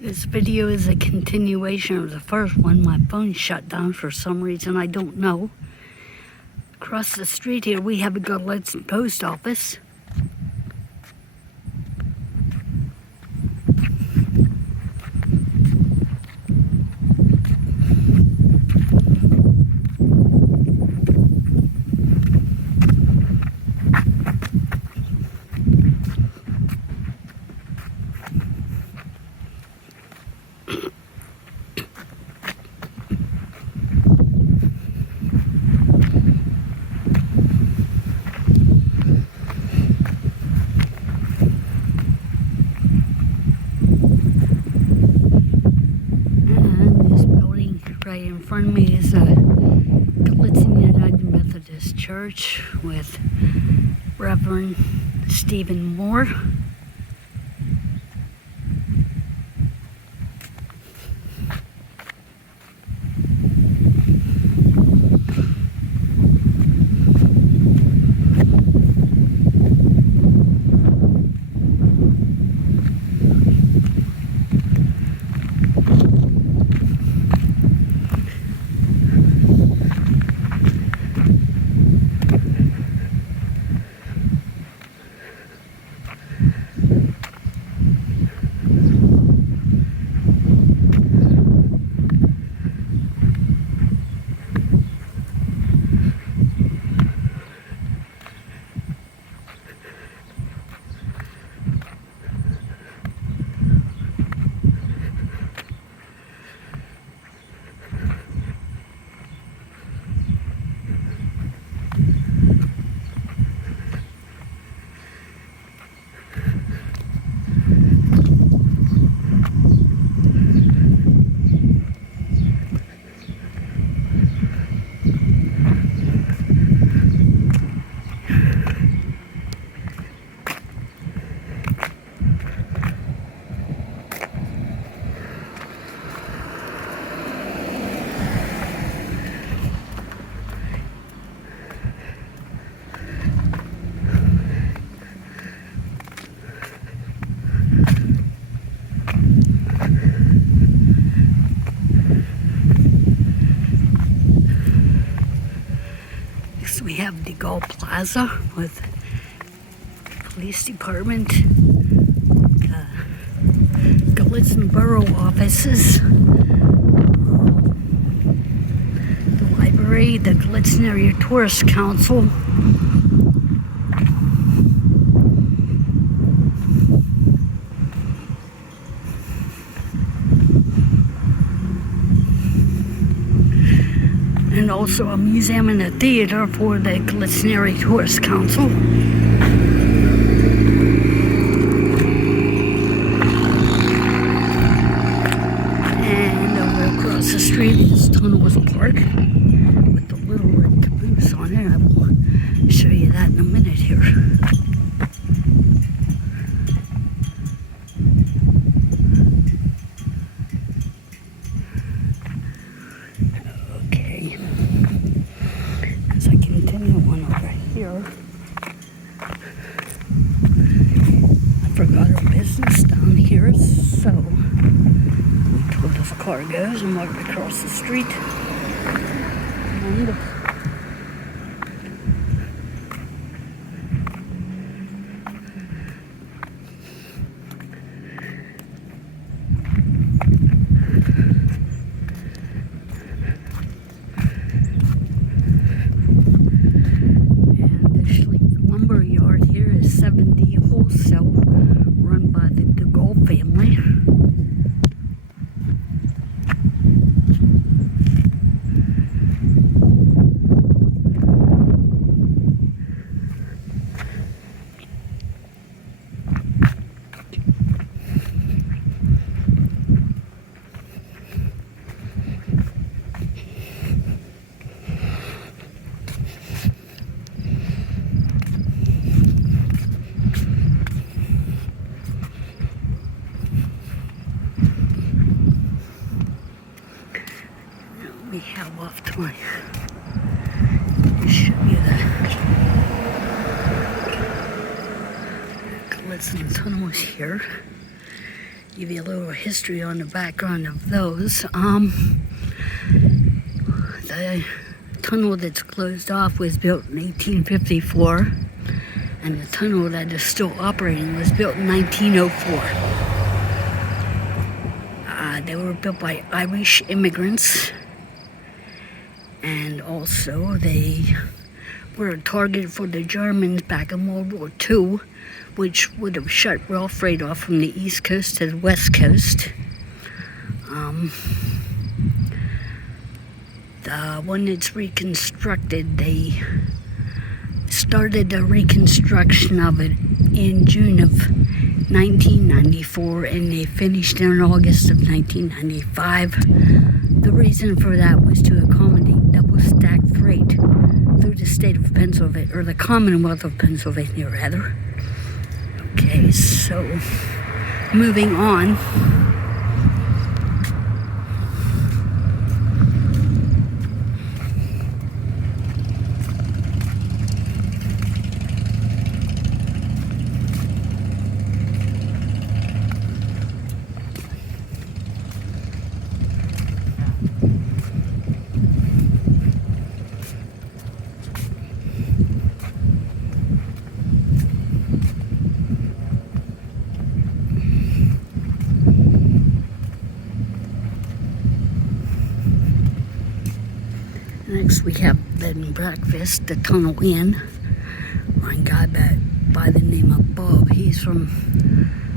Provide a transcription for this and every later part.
This video is a continuation of the first one. My phone shut down for some reason, I don't know. Across the street here we have a Gallitzin post office. Right in front of me is a Gallitzin United Methodist Church with Reverend Stephen Moore. We have the Gulf Plaza with police department, Gallitzin Borough offices, the library, the Gallitzin Area Tourist Council, and also a museum and a theater for the Gallitzin Area Tourist Council. And over across the street is Tunnels Park with the little red caboose on it. I will show you that in a minute here. I forgot our business down here, so we told this car goes and walked across the street. And lumber yard here is 7D Wholesale, run by the DeGaulle family. Let me have off to my show you the Gallitzin tunnel is here. give you a little history on the background of those. The tunnel that's closed off was built in 1854, and the tunnel that is still operating was built in 1904. They were built by Irish immigrants, and also they were a target for the Germans back in World War II, which would have shut rail freight off from the East Coast to the West Coast. The one that's reconstructed, they started the reconstruction of it in June of 1994, and they finished in August of 1995. The reason for that was to accommodate double-stacked freight through the state of Pennsylvania, or the Commonwealth of Pennsylvania, rather. Okay, so moving on. Next we have bed and breakfast, the Tunnel Inn, run guy by the name of Bob. He's from,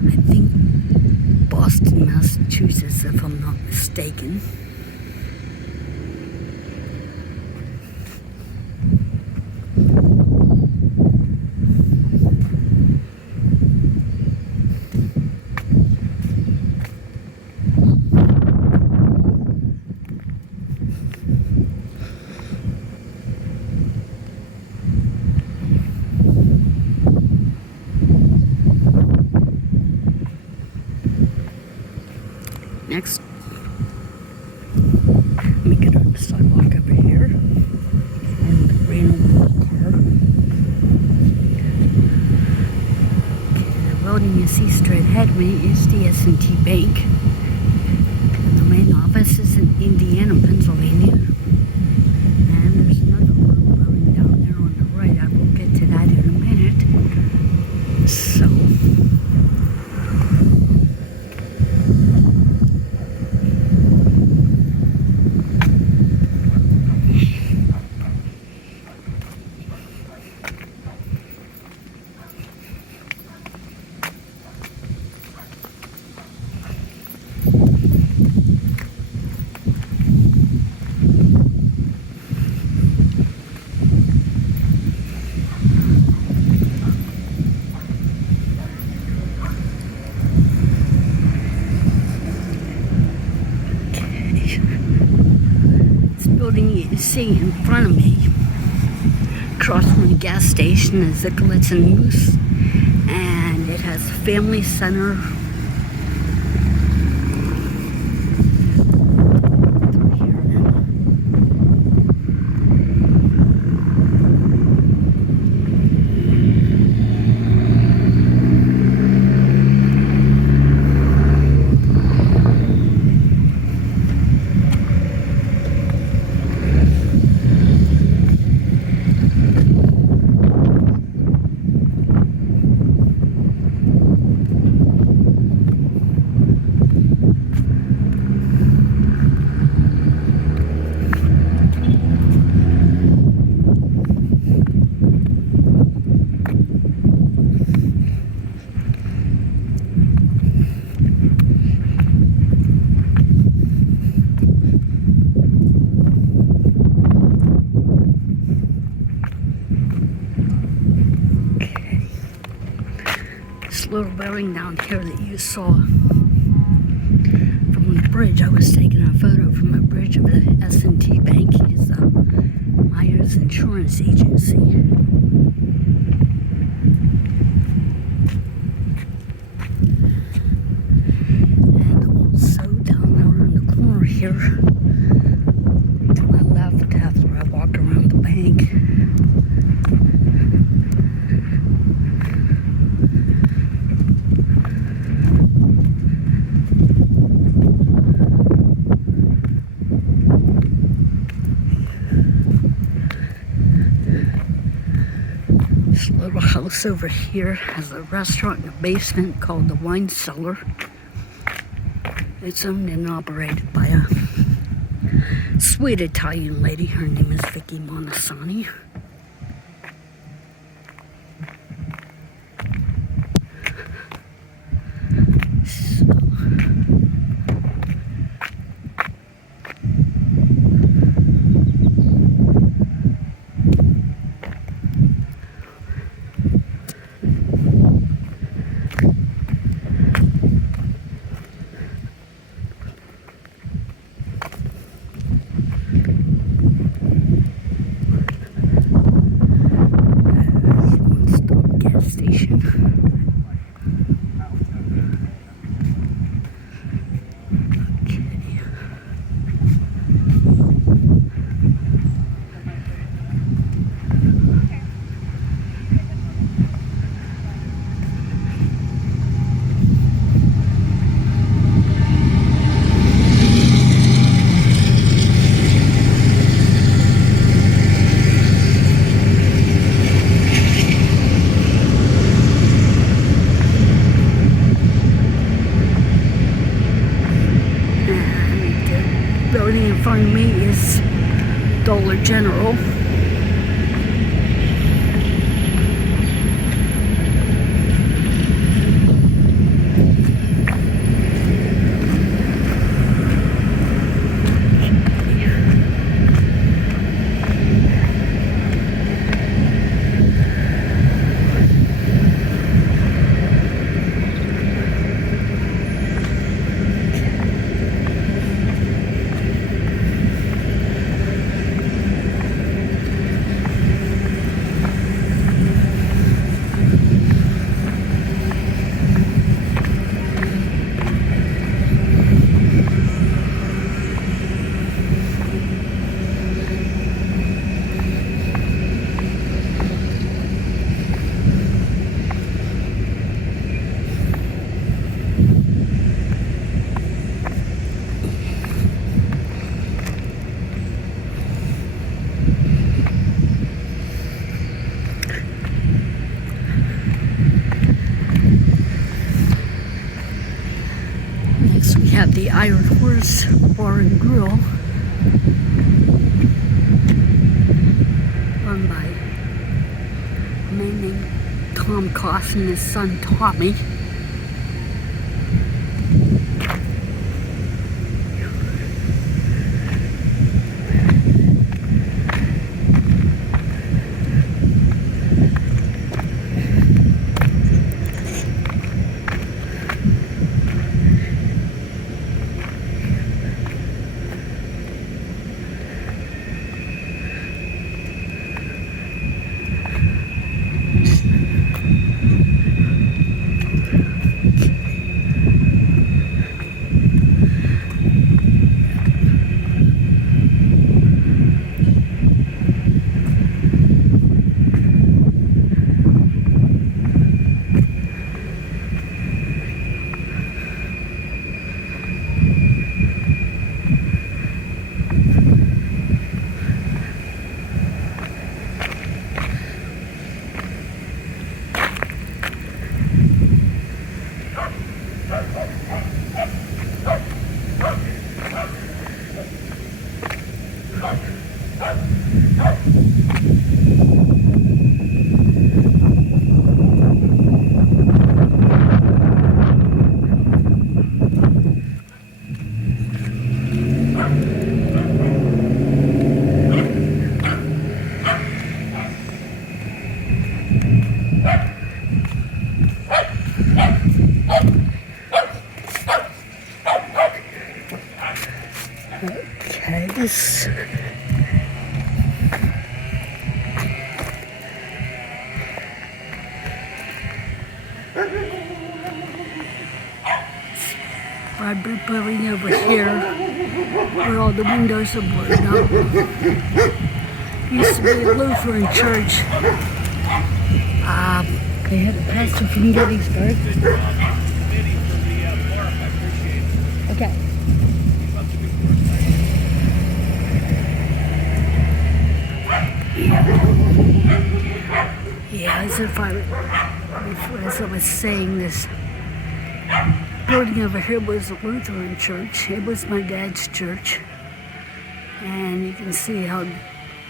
I think, Boston, Massachusetts, if I'm not mistaken. Next, let me get on the sidewalk over here and ran over the car. Okay, the building you see straight ahead of me is the S&T Bank. And the main office is in Indiana, Pennsylvania. And there's another little building down there on the right. I will get to that in a minute. So, building you see in front of me, across from the gas station, is the Gallitzin Borough, and it has a family center. Little building down here that you saw from the bridge. I was taking a photo from a bridge of the S&T Bank. It is Myers Insurance Agency. And also down there in the corner here, to my left after I walk around the bank, house over here has a restaurant in the basement called the Wine Cellar. It's owned and operated by a sweet Italian lady. Her name is Vicky Montesani. Building in front of me is Dollar General. Next we have the Iron Horse Bar and Grill, run by a man named Tom Koss and his son Tommy. Okay, this Bradbury building over here where all the windows are blurred out. Used to be a Lutheran church. They had a pastor from Gettysburg. Okay. Yeah, as I was saying, this building over here was a Lutheran church. It was my dad's church. And you can see how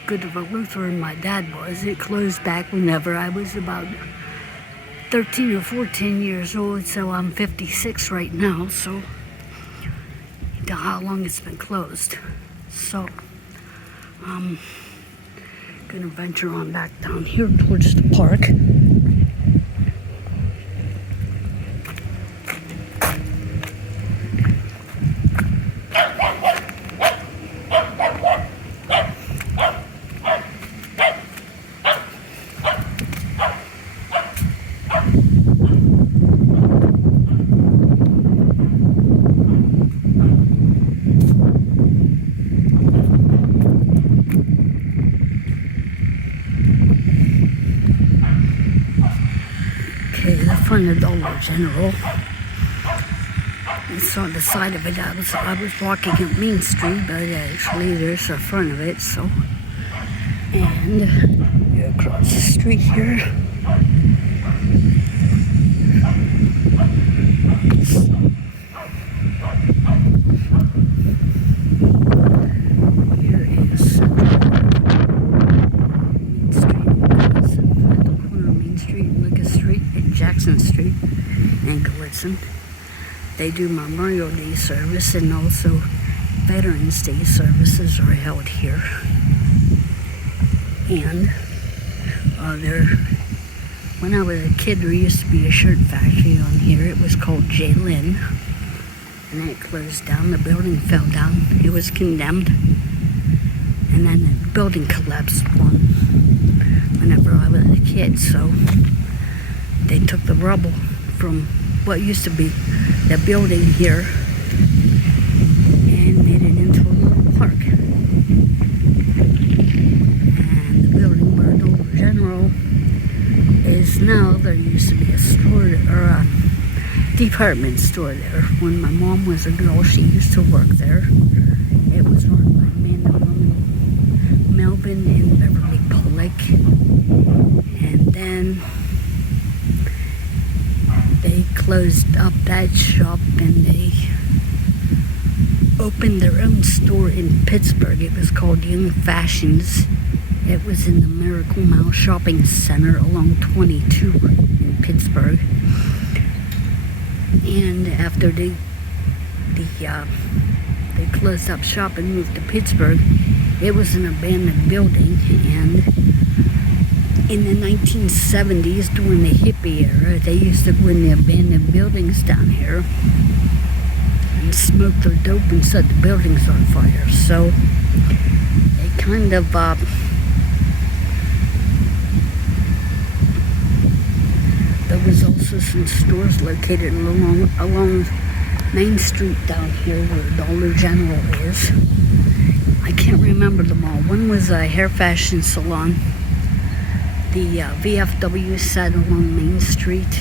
good of a Lutheran my dad was. It closed back whenever I was about 13 or 14 years old, so I'm 56 right now, so you know how long it's been closed. So I'm gonna venture on back down here towards the park. Okay, the front of Dollar General. It's on the side of it. I was walking up Main Street, but actually there's the front of it. So, and you're across the street here. Here is Main Street, Lucas Street, and Jackson Street, and Gallitzin. They do Memorial Day service, and also Veterans Day services are held here. And when I was a kid, there used to be a shirt factory on here. It was called J. Lynn, and it closed down. The building fell down. It was condemned, and then the building collapsed whenever I was a kid. So they took the rubble from what used to be the building here and made it into a little park. And the building where Dollar General is now, there used to be a store or a department store there. When my mom was a girl, she used to work there. It was run by a man and woman, Melvin and Beverly Pollock. And then they closed up that shop and they opened their own store in Pittsburgh. It was called Young Fashions. It was in the Miracle Mile Shopping Center along 22 in Pittsburgh. And after they closed up shop and moved to Pittsburgh, it was an abandoned building. And in the 1970s, during the hippie era, they used to go in the abandoned buildings down here and smoke their dope and set the buildings on fire. So they kind of there was also some stores located along Main Street down here where Dollar General is. I can't remember them all. One was a hair fashion salon. The VFW sat along Main Street.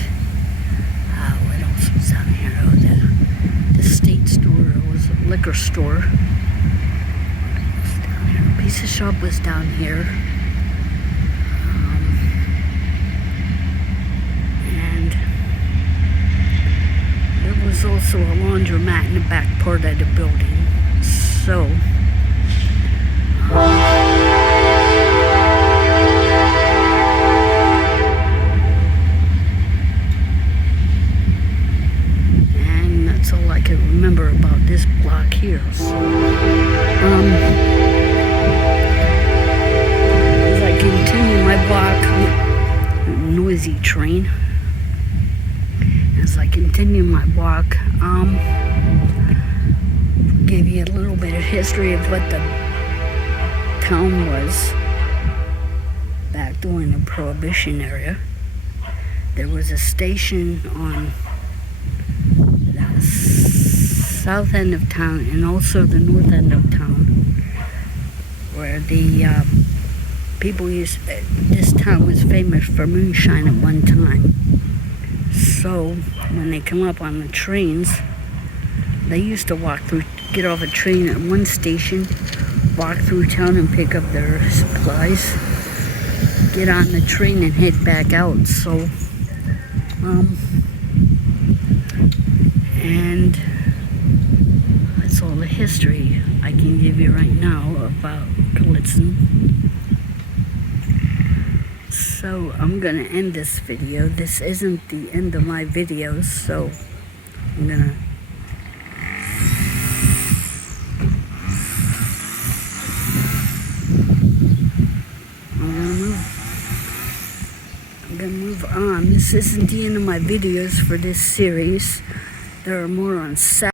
What else was down here? Oh, the state store was a liquor store. What was down here? A pizza shop was down here. And there was also a laundromat in the back part of the building. So, all I can remember about this block here. So, as I continue my walk, noisy train. As I continue my walk, give you a little bit of history of what the town was back during the Prohibition era. There was a station on south end of town and also the north end of town where the people used, this town was famous for moonshine at one time. So when they come up on the trains, they used to walk through, get off a train at one station, walk through town and pick up their supplies. get on the train and head back out. So, and that's all the history I can give you right now about Gallitzin. So I'm gonna end this video. This isn't the end of my videos, so I'm gonna move on. This isn't the end of my videos for this series. There are more on Saturday.